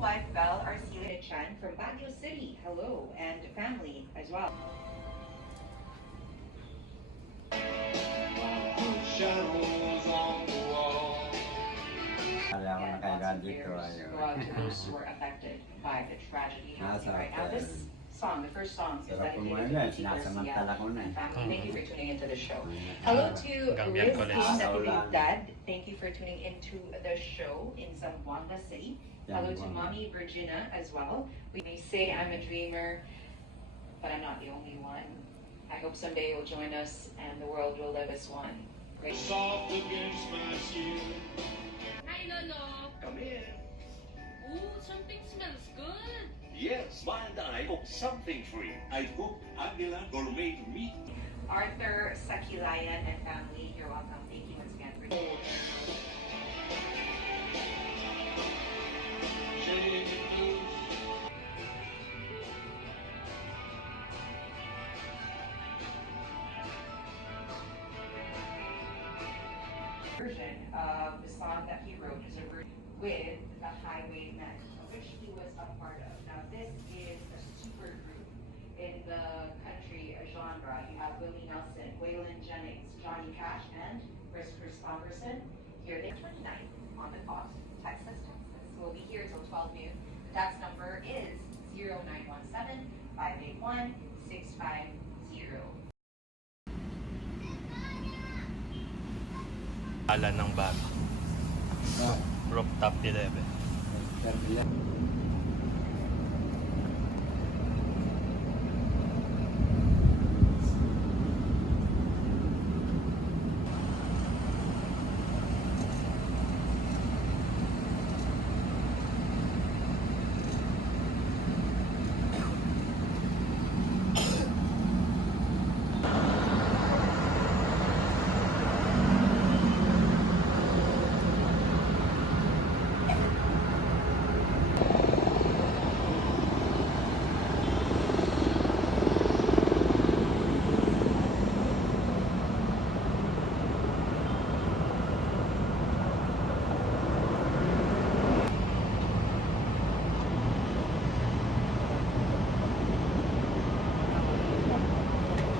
wife Belle Arcila Chan from Baguio City. Hello, and family as well. Shadows on the wall. Kaya ako And nakaiga lots of dito. prayers Ayun. go out to those who were affected by the tragedy happening right now. This song, the first song, is Sarap dedicated kumain to na. Lucy Sinasamantala Garcia ko na and eh. family. Thank you for tuning into the show. Hello to Hanggang Liz Miyerkules. Natividad. Thank you for tuning into the show in Zamboanga City. Hello to Mommy Virginia as well. We may say I'm a dreamer, but I'm not the only one. I hope someday you'll join us and the world will live as one. Great. Soft against my skin. Hi, Lolo. Come in. Ooh, something smells good. Yes, Ma and I cooked something for you. I cooked Aguila gourmet meat. Arthur Sakilayan and family, you're welcome. Thank you once again for Shady blues. version of the song that he wrote is a version with the Highwaymen, which he was a part of. Now this is a super group in the country genre. You have Willie Nelson, Waylon Jennings, Johnny Cash, and Chris Christopherson. Here they 29 on the cost. Texas, Texas. We'll be here till 12 noon. The tax number is 0917 581 650. Ala ng bago. Rooftop 11.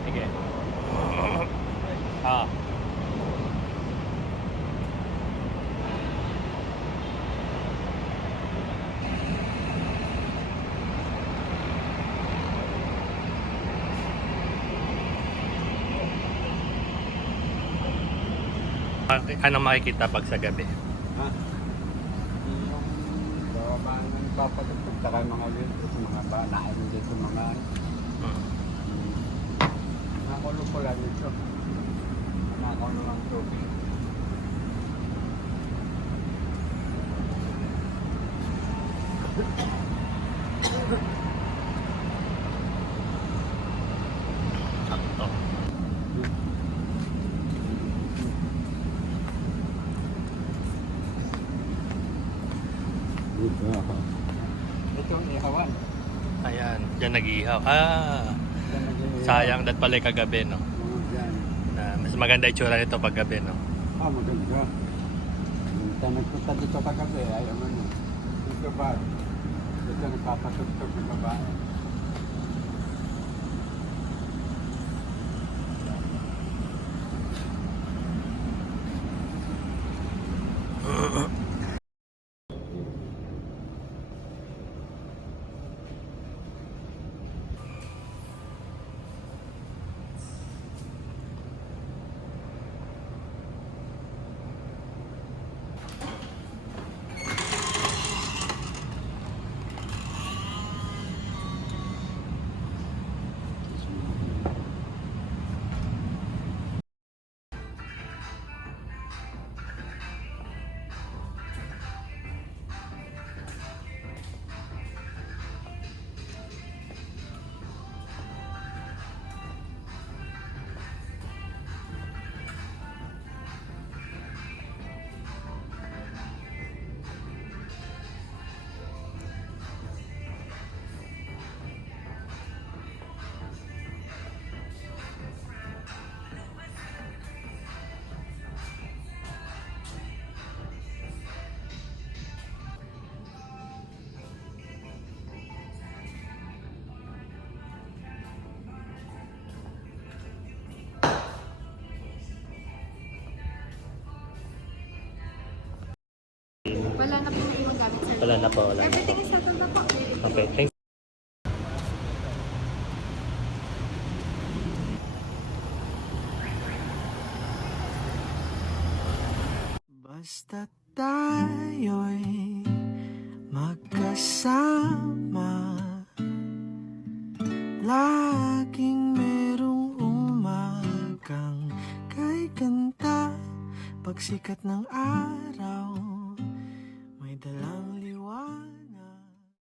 Sige. Ah. Anong makikita pag sa gabi? Ha? Yung mga nagpapatugtog saka mga dito, mga banain dito, mga nakulo ko lang dito. Nakulo lang tubig. Sakto. Ito ang ihawan. Ayan, dyan nag-iihaw. Ah, sayang dat pala kagabi, no? Yan. Na, mas maganda itsura nito pag gabi, no? Ah, maganda. Nagpunta dito kagabi, ayaw mo na. Dito ba? Dito nagpapatugtog ng babae. Wala na po yung magamit sir. Wala na po, wala na po. Everything is settled na po. Okay, thank Basta tayo'y magkasama, laging merong umagang kay ganda pagsikat ng araw.